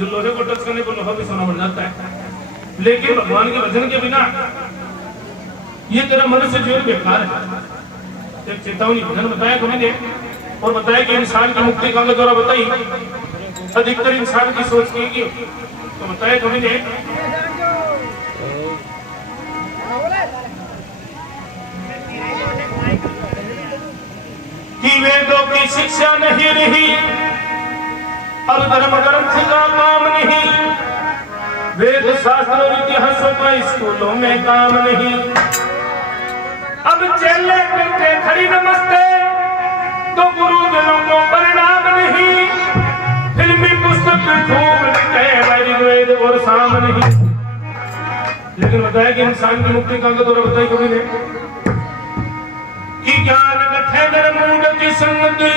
जो लोहे को टच करने पर लोहा भी सोना बन जाता है, लेकिन भगवान के भजन के बिना ये तेरा मनुष्य जीवन बेकार है। एक चेतावनी भजन बताया कवि ने, और बताया कि इंसान की मुक्ति कांग द्वारा बताई। अधिकतर इंसान की सोच की तो बताया कवि ने कि वेदों की शिक्षा नहीं रही, अब धर्म ग्रंथ का काम नहीं, वेद शास्त्र और इतिहासों का स्कूलों में काम नहीं। अब चेले करते खड़ी नमस्ते तो गुरुजनों को परिणाम नहीं, फिल्मी पुस्तक खूब लिखे वेद और साम नहीं। लेकिन बताया कि इंसान की मुक्ति का तो बताई कभी ने कि ज्ञान गठे नर मूड की संगति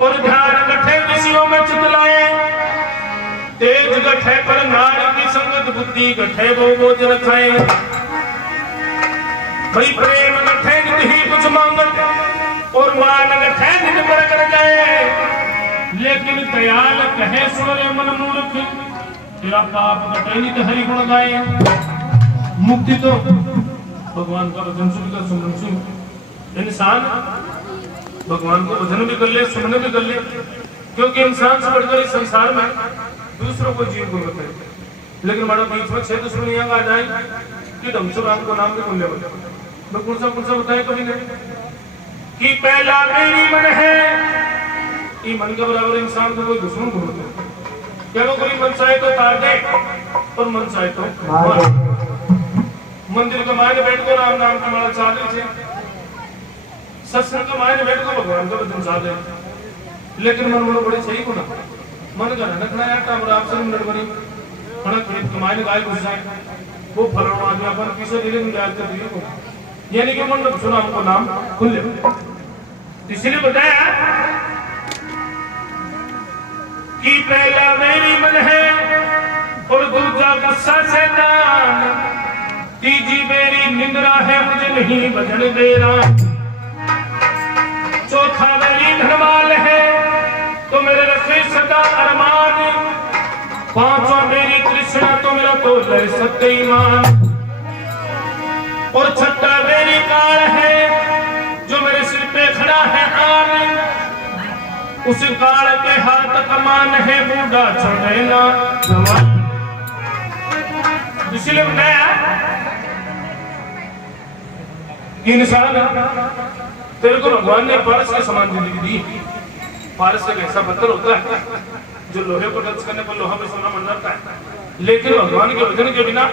और ध्यान गठे विषयों में चितलाए, तेज गठे पर नार की संगत, बुद्धि गठे वो बोझ रखाए। भाई प्रेम गठे नित ही कुछ मांगत और मान गठे नित पर कर जाए, लेकिन दयाल कहे सुन मन मूर्ख, तेरा पाप गठे नित हरि गुण गाए। मुक्ति तो भगवान का भजन सुनकर सुमन सुन, इंसान भगवान को भजन भी कर ले, सुनने भी कर ले, क्योंकि इंसान से बढ़कर इस संसार में दूसरों को जीव गुण है। लेकिन हमारा बीच में 6 दुश्मनियां आ जाए कि धमसुर आपको नाम भी बोलने वाले। मैं कौन सा बताया कभी नहीं कि पहला मेरी मन है, ये मन के बराबर इंसान को कोई दुश्मन बोलते हैं क्या? वो कोई मन चाहे तो तार दे और मन चाहे तो मंदिर के मायने बैठ को राम नाम की माला चाह दे, सत्संग के मायने बैठ को भगवान का भजन चाह दे, लेकिन मन बड़ो बड़ी सही को ना मन का रखना है टाइम आपसे मिनट बनी बड़ा खेत कमाए ने गाय घुस जाए, वो फलना आदमी अपन पीछे धीरे निकाल कर दिए को, यानी कि मन सुना हमको नाम खुल ले। इसलिए बताया कि पहला मेरी मन है और दूसरा गुस्सा शैतान, तीजी मेरी निंद्रा है मुझे नहीं भजन दे रहा, चौथा मेरी धर्माल है तो मेरे रखे सदा अरमान, पांचवा मेरी तृष्णा तो मेरा तो है सत्य ईमान, और छठा मेरी काल है जो मेरे सिर पे खड़ा है आन, उस काल के हाथ कमान है बूढ़ा छोड़ना जवान। इसलिए बताया कि इंसान तेरे को भगवान ने पारस के समान जिंदगी दी। पारस एक ऐसा पत्थर होता है जो लोहे को टच करने पर लोहा में सोना बन जाता है, लेकिन भगवान के भजन के बिना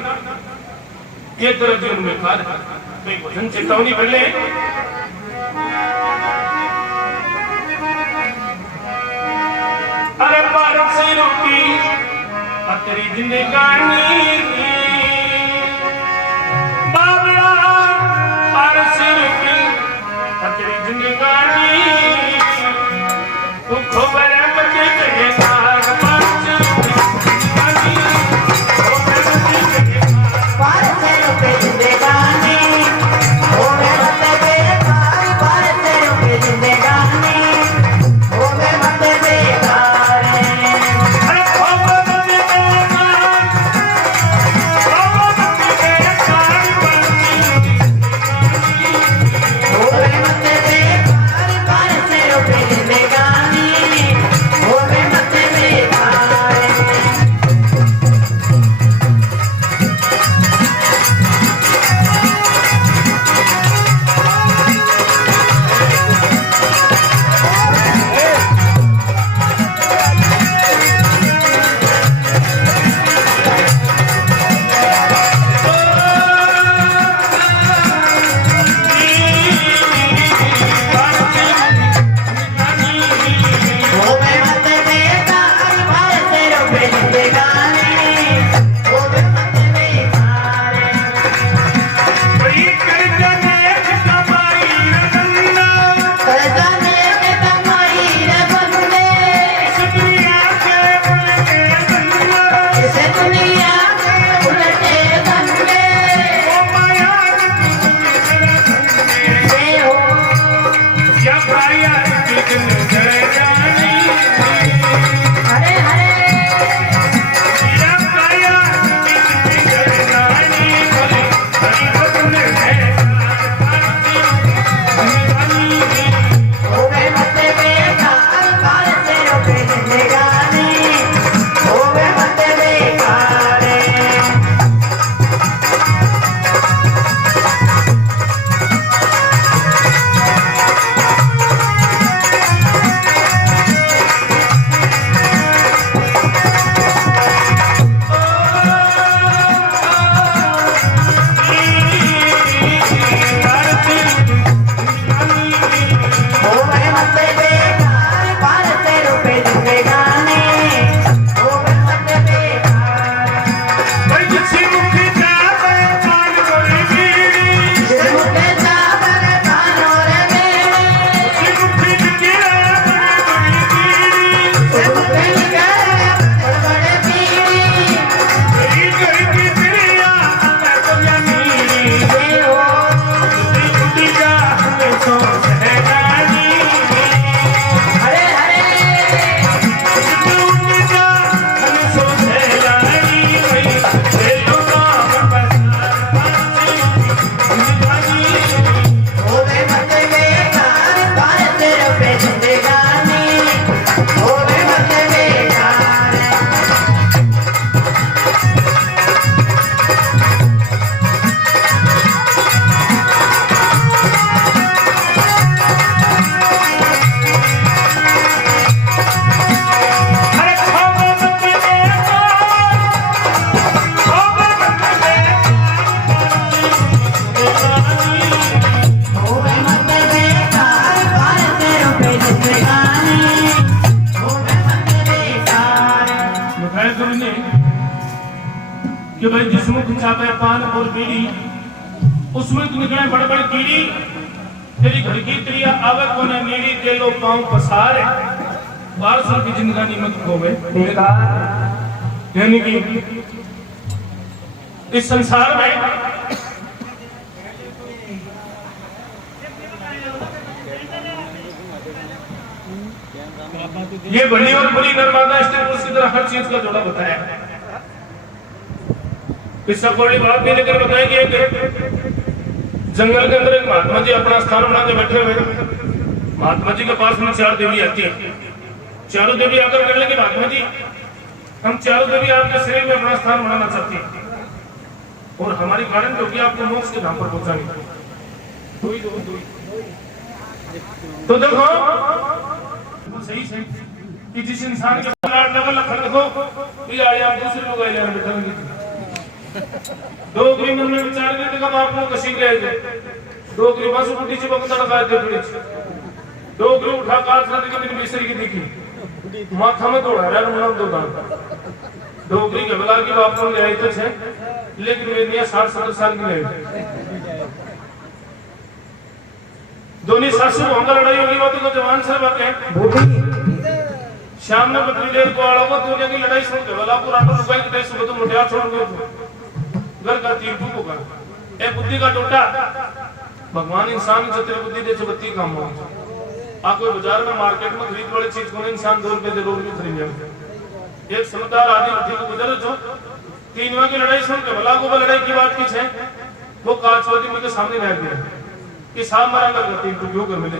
ये तरह जीवन में कार्य है। तो एक भजन चेतावनी पहले अरे पारस से रोकी तेरी जिंदगानी बाबला, पारस से रोकी तेरी जिंदगानी तू खबर मुझे जगेदार, पारस से रोकी जिंदगानी ओ मैं मत बेकार, पारस से रोकी जिंदगानी ओ मैं मत बेकार, अरे खबर मुझे बेकार, खबर मुझे बेकार ओ मैं मत बेकार, पारस से रोकी जिंदगानी गुरु ने कि भाई जिसमें कुछ चापे पान और बीड़ी उसमें निकले बड़े बड़े कीड़ी तेरी घर की त्रिया आवे कोने नीड़ी दे लो पांव पसारे 1200 की जिंदगानी मत खोवे यानी कि इस संसार में ये बड़ी और बड़ी नर्मदा स्टेट उसकी तरह हर चीज का जोड़ा बताया इसका कोई बात नहीं लेकर बताया कि एक जंगल के अंदर एक महात्मा जी अपना स्थान बना के बैठे हुए महात्मा जी के पास में 4 देवी आती है चारों देवी आकर कहने लगे महात्मा जी हम चारों देवी आपके शरीर में अपना स्थान बनाना चाहते हैं और हमारी कारण क्योंकि आपको मोक्ष के धाम पर पहुंचानी तो देखो सही सही कि जिस इंसान के देखो आप दूसरे लोग आए बैठे दो गरी मन में विचार करते कब आप लोग कसी गए थे दो गरी बस उठी से बकता लगा दे थोड़ी दो गरी उठा काल साथ के मेरी मिस्री की देखी माथा में दौड़ा रहा मुनाम दो दान दो गरी के बला की बाप लोग आए थे लेकिन मेरी निया 60-70 साल की नहीं दोनों सासू होंगे लड़ाई होगी वो तो जवान से बात है शाम में पत्नी देर को आड़ा वो दुनिया की लड़ाई सुन के वाला पूरा रुपए की देश तो मुटिया छोड़ गए घर का तीर फूक होगा ए बुद्धि का टोटा भगवान इंसान जो तेरे बुद्धि दे जो बत्ती काम हो आप कोई बाजार में मार्केट में खरीद वाली चीज को इंसान 2 रुपए दे रोज भी खरीद ले एक समझदार आदमी बुद्धि को गुजर जो तीनवा की लड़ाई सुन के वाला को लड़ाई की बात की है वो काचवादी मुझे सामने बैठ गया कि साहब मारा कर तीन टुकड़ों कर मिले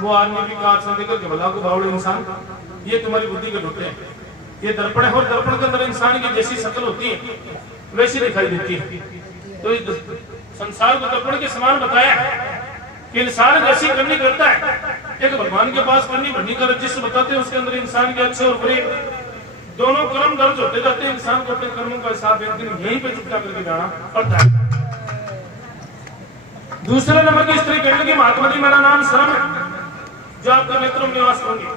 वो आदमी भी काचवादी करके वाला को बावड़े इंसान ये तुम्हारी बुद्धि के टोटे हैं ये दर्पण है और दर्पण के अंदर इंसान की जैसी शक्ल होती है वैसी दिखाई देती है तो संसार को दर्पण के समान बताया कि इंसान जैसी करनी करता है एक भगवान के पास करनी बढ़नी कर जिस बताते हैं उसके अंदर इंसान के अच्छे और बुरे दोनों कर्म दर्ज होते जाते हैं इंसान को अपने कर्मों का हिसाब एक दिन यहीं पे चुकता करके जाना पड़ता है दूसरे नंबर की स्त्री कहने की महात्मा जी मेरा नाम श्रम है जो आपका नेत्र में निवास करूंगी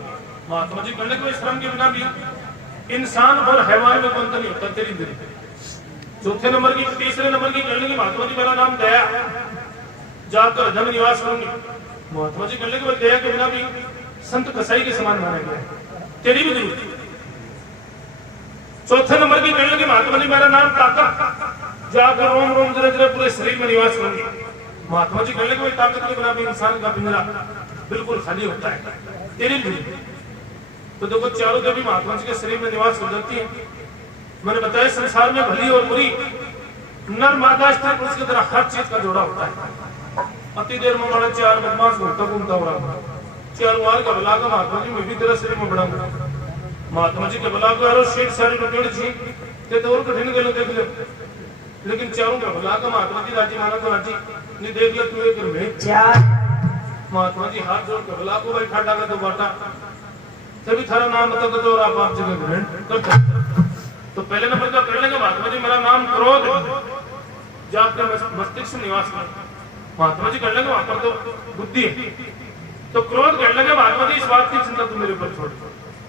महात्मा जी कहने को श्रम के बिना भी इंसान और हैवान में अंतर नहीं होता तेरी दिल चौथे नंबर की तीसरे नंबर की कहने की महात्मा जी मेरा नाम दया जाकर धन निवास करूंगी महात्मा जी कहने के दया के बिना भी संत कसाई के समान माना गया तेरी भी दिल चौथे नंबर की कहने की महात्मा जी मेरा नाम ताकत जाकर रोम रोम जरे जरे पूरे शरीर में निवास करूंगी महात्मा जी कहने के ताकत के बिना भी इंसान का पिंजरा बिल्कुल खाली होता है तेरी भी तो देखो चारों देवी महात्मा जी के शरीर में निवास हो जाती है मैंने बताया संसार में भली और बुरी नर मादा स्त्री पुरुष की तरह हर चीज का जोड़ा होता है अति देर में बड़ा 4 बदमाश घूमता हो रहा 4 मार का बला का महात्मा जी मैं भी तेरा शरीर में बढ़ाऊंगा महात्मा जी के बला को यारो शेठ सारी रुपये छी ते तो और कठिन गलो देख ले लेकिन चारों का बला का महात्मा जी राजी माना तो राजी नहीं देख ले तू एक में महात्मा जी हाथ जोड़ के बला को भाई ठाटा का तो बाटा तभी थारा नाम बता दो और आप जगह ग्रहण करते तो पहले नंबर का कहने का महात्मा जी मेरा नाम क्रोध जो आपके मस्तिष्क में निवास कर महात्मा जी कहने का वहां पर तो बुद्धि है तो क्रोध कहने लगे महात्मा जी इस बात की चिंता तुम मेरे ऊपर छोड़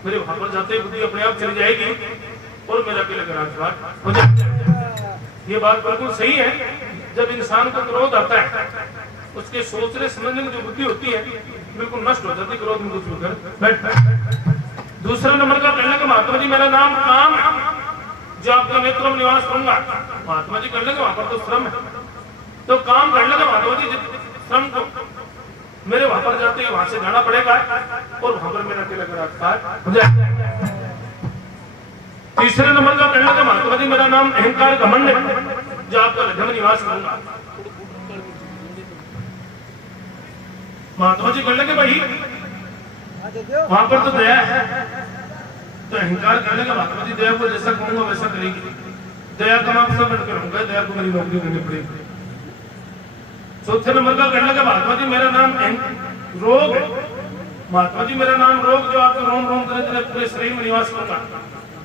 मेरे वहां पर जाते ही बुद्धि अपने आप चली जाएगी और मेरा अकेले का राजपाट हो जाए ये बात बिल्कुल सही है जब इंसान को क्रोध आता है उसके सोचने समझने की जो बुद्धि होती है बिल्कुल नष्ट हो जाती क्रोध में कुछ होकर बैठ दूसरा नंबर का कहने का महात्मा जी मेरा नाम काम जो आपका नेत्र में निवास करूंगा महात्मा जी कहने का वहां पर तो श्रम है तो काम करने का महात्मा जी श्रम को मेरे वहां पर जाते ही वहां से जाना पड़ेगा और वहां पर मेरा अकेला का राजपाट हो जाए तीसरे नंबर का कहने का महात्मा जी मेरा नाम अहंकार घमंड है जो आपका हृदय में निवास करूंगा महात्मा जी कहने के भाई वहां पर तो दया है तो अहंकार करने का महात्मा जी दया को जैसा कहूंगा वैसा करेगी दया का नाम सब बनकर होगा दया को मेरी नौकरी देनी पड़ेगी चौथे नंबर का कहने का महात्मा जी मेरा नाम रोग है महात्मा जी मेरा नाम रोग जो आपको रोम रोम करे पूरे शरीर में निवास करूंगा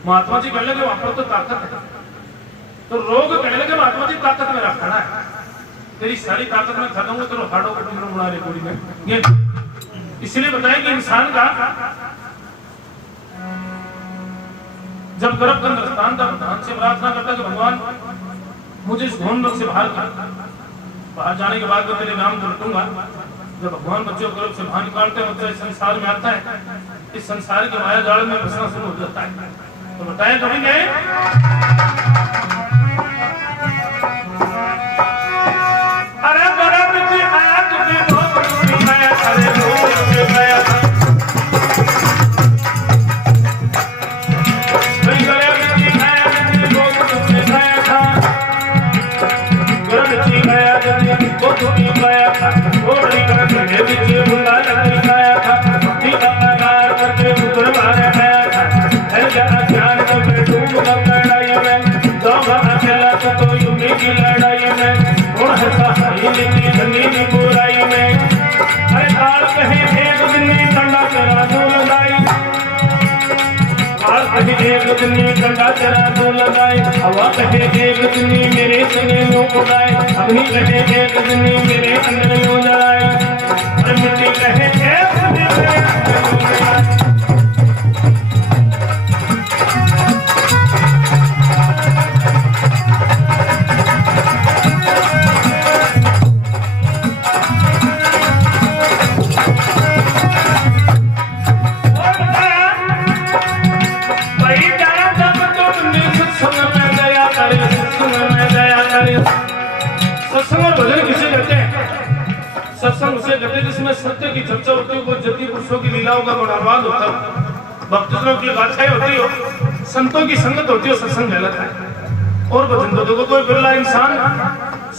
महात्मा जी कहने के वहां पर तो ताकत है तो रोग कहने के महात्मा जी ताकत में रखना है तेरी सारी ताकत में खत्म हो तो हाड़ों को टुकड़ों बना ले पूरी में ये इसलिए बताया कि इंसान का जब गर्भ का स्थान था भगवान से प्रार्थना करता कि भगवान मुझे इस घोन से बाहर जाने के बाद मैं तेरे नाम को रटूंगा। जब भगवान बच्चों को गर्भ से बाहर निकालते हैं बच्चा इस संसार में आता है, इस संसार के माया जाल में फंसना शुरू हो जाता है। तो बताया कभी गए अरे गर्भ की आग में बहुत माया अरे माया कंडा तेरा दो लगाए हवा कहे एक दिन मेरे संगे लो उड़ाए अग्नि कहे एक दिन मेरे अंदर लो जलाए और मिट्टी कहे एक दिन मेरे अंदर लो जलाए। सत्संग उसे कहते हैं जिसमें सत्य की चर्चा होती है, वो जति पुरुषों की लीलाओं का गुणानुवाद होता है, भक्तजनों की गाथाएं होती हो, संतों की संगत होती हो, सत्संग कहलाता है। और भजन तो देखो कोई बिरला इंसान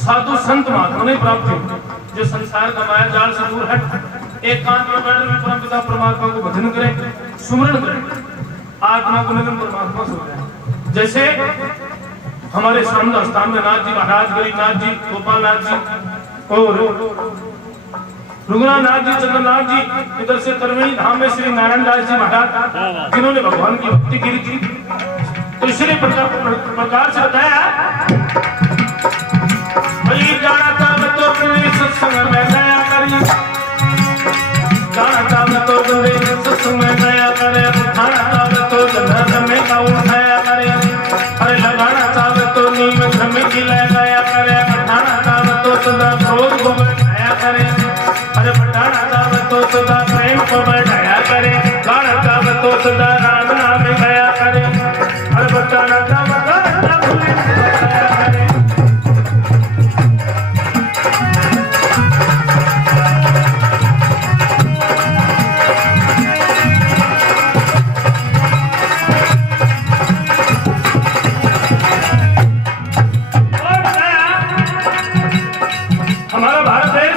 साधु संत महात्मा नहीं प्राप्त हो जो संसार का माया जाल से दूर हट एकांत में बैठ में परमपिता परमात्मा को भजन करें, सुमरण करें, आत्मा को निगम परमात्मा से हो जाए। जैसे हमारे सामने स्थान में नाथ जी महाराज, गरीबनाथ जी, गोपाल नाथ जी और रुगनानाथ जी, चंद्रनाथ जी, इधर से त्रिवेणी धाम में श्री नारायण दास जी महाराज जिन्होंने भगवान की भक्ति की थी। तो इसलिए प्रकार से बताया भाई जाना था मैं तो अपने सत्संग में गया करी, जाना था मैं तो अपने सत्संग में गया करे, उठाना था मैं तो धर्म में का उठाया करे, अरे लगाना था मैं तो नीम धर्म की लगाया करे, उठाना था मैं तो सदा क्रोध को बैठाया करे, अरे बटाना था तो सदा प्रेम को बढ़ाया करे, गाना था तो सदा राम नाम गाया करे, अरे बटाना था भूले बताया करे। हमारा भारत देश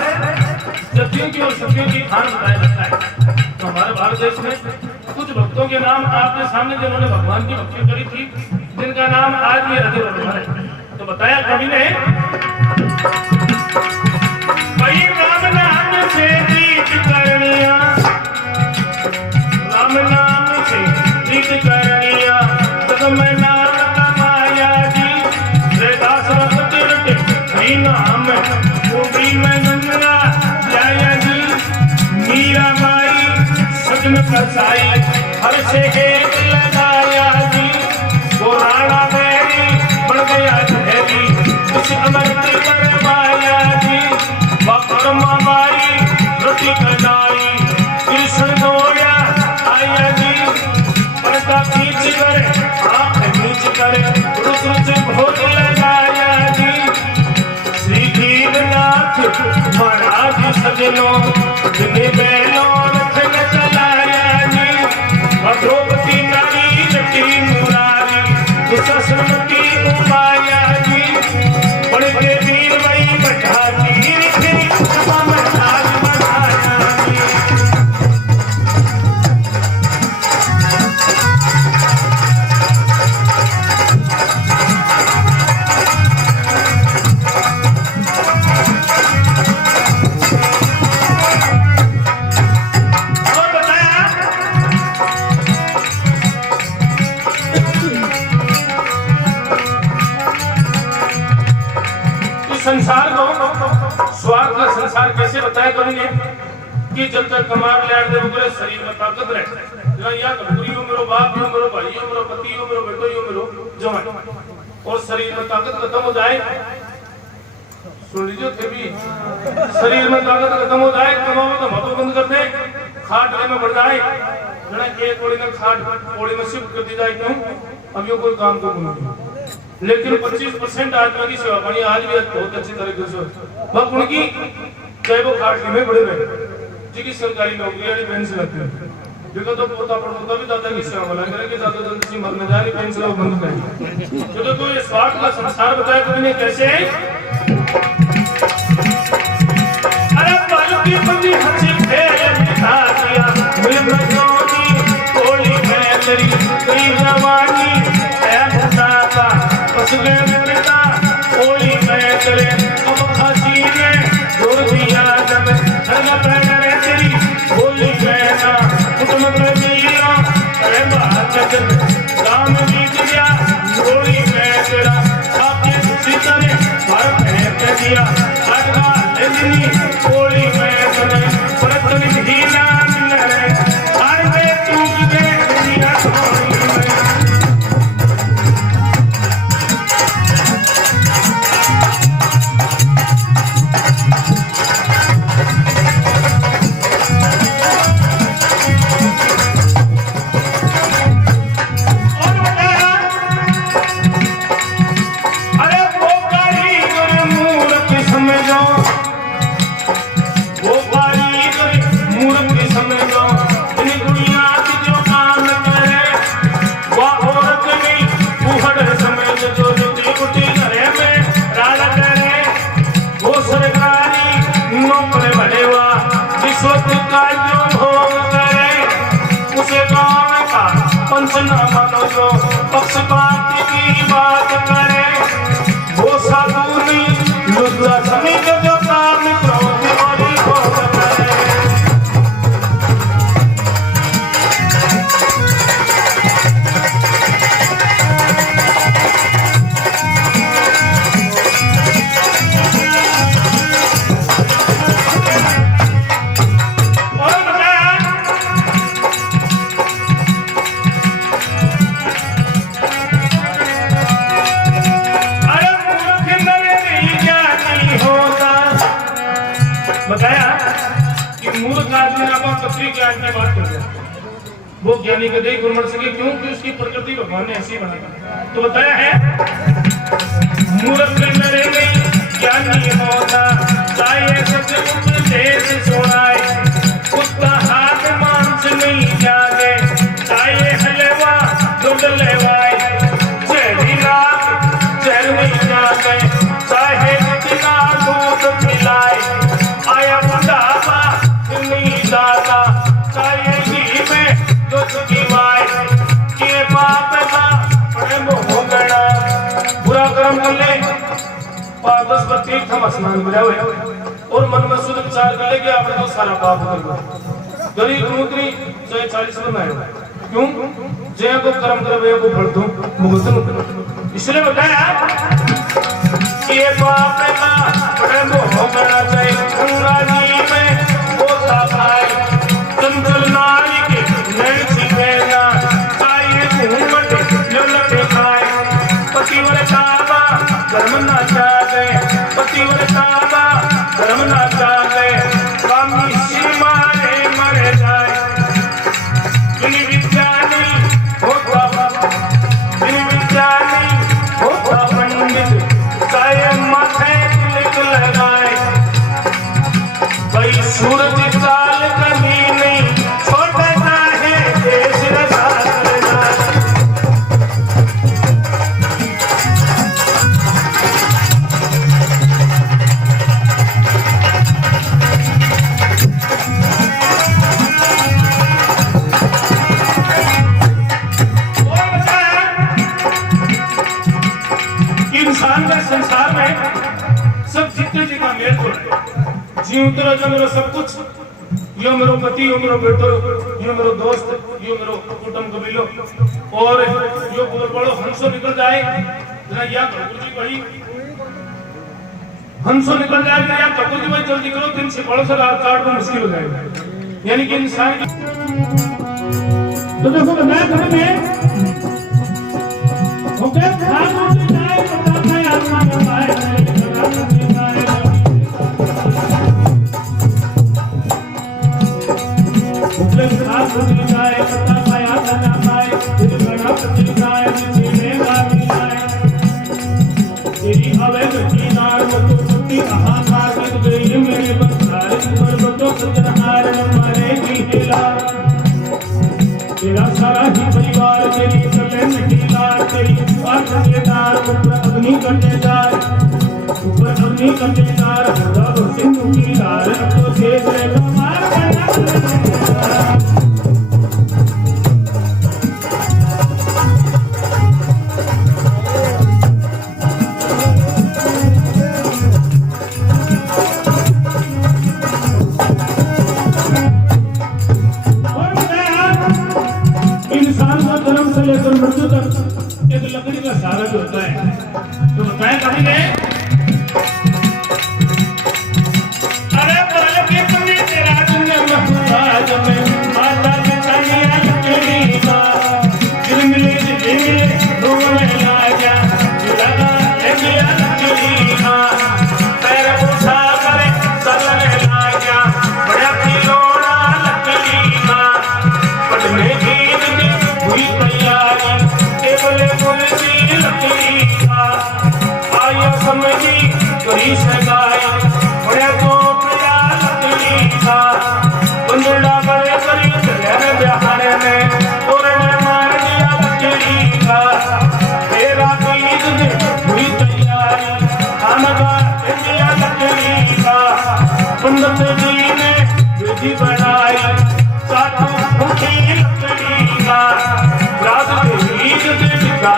सत्यों की और सत्यों की खान बताया जाता है। तो हमारे भारत देश में कुछ भक्तों के नाम आपके सामने जिन्होंने भगवान की भक्ति करी थी, जिनका नाम आज भी हृदय में है। तो बताया कवि ने भाई राम नाम से प्रीत करनिया, राम नाम से प्रीत करनिया, जगम नाम कमाया जी, रे दास भक्त रटे नहीं नाम वो भी मैं नंदना जाया जी, मीरा माई सजन कसाई हर से एक लगाया जी, वो राणा मेरी बढ़ गया धैरी कुछ अमृत करवाया जी, वक्रमा माई रोटी कटाई कृष्ण दौड़ा आया जी, पर्दा खींच कर आंख नीच कर रुच रुच भोग लगाया जी, श्री वीरनाथ महाराज सजनों जिन्हें बैलों रथ में चलाया जी, द्रौपदी नारी जटी मुरारी दुशासनमती उमाया जी, बड़े वीर वही बैठा जी सभा में राज बढ़ाया जी। संसार को स्वार्थ का संसार कैसे बताया करेंगे कि जब तक कमार लैट दे उगरे शरीर में ताकत रहे, ना या कबूरी हो मेरो बाप हो मेरो भाई हो मेरो पति हो मेरो बेटो हो मेरो जवान और शरीर में ताकत खत्म हो जाए सुन लीजिए थे भी शरीर में ताकत खत्म हो जाए कमाओ तो मत बंद कर दे खाट में बढ़ जाए जना एक कोड़ी में खाट कोड़ी में शिफ्ट कर दी जाए क्यों अब ये कोई काम को नहीं लेकिन 25% आदमी की सेवा पानी आज भी बहुत अच्छी तरीके से वह उनकी चाहे वो खाट में बड़े रहे ठीक है सरकारी नौकरी वाली पेंशन लगती है देखो तो पोता पड़ोता भी दादा की सेवा वाला करेंगे दादा जल्दी से मरने जा रही पेंशन बंद करेंगे तो कोई स्वार्थ का संसार बताया तो इन्हें कैसे अरे पालकी बंदी हंसी खेल दिखा दिया मुझे मजनूनी कोली में तेरी कोई जवानी है मुसाफा बस गए पिता कोली में तेरे अब हंसी में दो दिया जब धर्म प्रगरे तेरी कोली में ना तुम प्रवीरा अरे बाचन काम बीत गया कोली में तेरा आपके सितारे भर फेंक दिया अगला लेनी कोली में तने परतनी ढीला मिलने हर में टूट के दुनिया कोली में पंचनामा जो पक्षपात की बात करे वो साधु नहीं लुद्रा समीप जो काम क्रोध और क्रोध करे वो ज्ञानी के देख गुरमट सके क्योंकि उसकी प्रकृति भगवान ने ऐसी बनाई तो बताया है मूर्ख मेरे में ज्ञानी होता चाहे सच उपदेश सुनाए कुत्ता हाथ मांस नहीं जागे चाहे हलवा दूध लेवाए चेहरी रात चेहर नहीं जागे चाहे कितना दूध पिलाए आया बुढ़ापा नहीं जाता चाहे के पाप का बुरा कर्म कर ले 5-10 तीर्थ हम स्नान में जाओ और मन में शुद्ध विचार कर ले कि आपने तो सारा पाप कर दिया गरीब नौकरी चाहे 40 बनाए क्यों जय को कर्म करे वो फल दो भुगतन इसलिए बताया कि ये पाप का प्रेम होना चाहिए गंगा जी में होता भाई चंचल नारी के नैन सिंहेना चाहिए घूमट ललटे खाए पतिवर काबा धर्म ना चाहे पतिवर काबा धर्म ना चाहे कामी सीमा रे मर जाए बिन विद्या नहीं होता पंडित चाहे माथे तिलक लगाए भाई सूरज चाल कभी नहीं छोटा है देश इंसान का संसार में सब जितने जी का मेल हो रहा है जीव तेरा जो मेरा सब कुछ यो मेरो पति यो मेरो बेटो यो मेरो दोस्त यो मेरो कुटुंब कबीलो और यो बड़ो हंसो निकल जाए जरा या ठाकुर जी भाई हंसो निकल जाए या ठाकुर जी भाई जल्दी करो दिन से बड़ो से रात काटना मुश्किल हो जाएगा यानी कि इंसान तो देखो मैं तुम्हें ओके खाना जाए पता है आत्मा का पाए ओके खाना जाए पता पाया ना पाए दिल बड़ा पतिकाए जीने वाली आए तेरी हवे की नार को टूटी कहां मार गई मेरे बंधार पर बतो सजनहार मारे की हिला तेरा सारा ही परिवार तेरी चले नहीं लार तेरी आत्मदार ऊपर अग्नि कंडेदार रब सिंह की लार तो शेष रे मार लेकर मृत्यु तक एक लकड़ी का सारा जो होता है तो बताएं कभी गए अरे परल के पुण्य तेरा दुनिया महताज में माता बिचारिया लकड़ी का दिल मिले ढूंढने लाजा लगा ले मिया लकड़ी का पैर उठा करे चलने लाजा बड़ा खिलौना लकड़ी का पढ़ने की हुई तैयारी टेबले कुर्सी लकड़ी का आया समझी करी सगाई बड़े को प्रिया लकड़ी का बंदड़ा बड़े करी घर बिहार में तोरने मार दिया लकड़ी का तेरा ईद में हुई तैयारी खानगा दिया लकड़ी का पंडित जी ने विधि बनाई साथ लकड़ी का रात के बीच का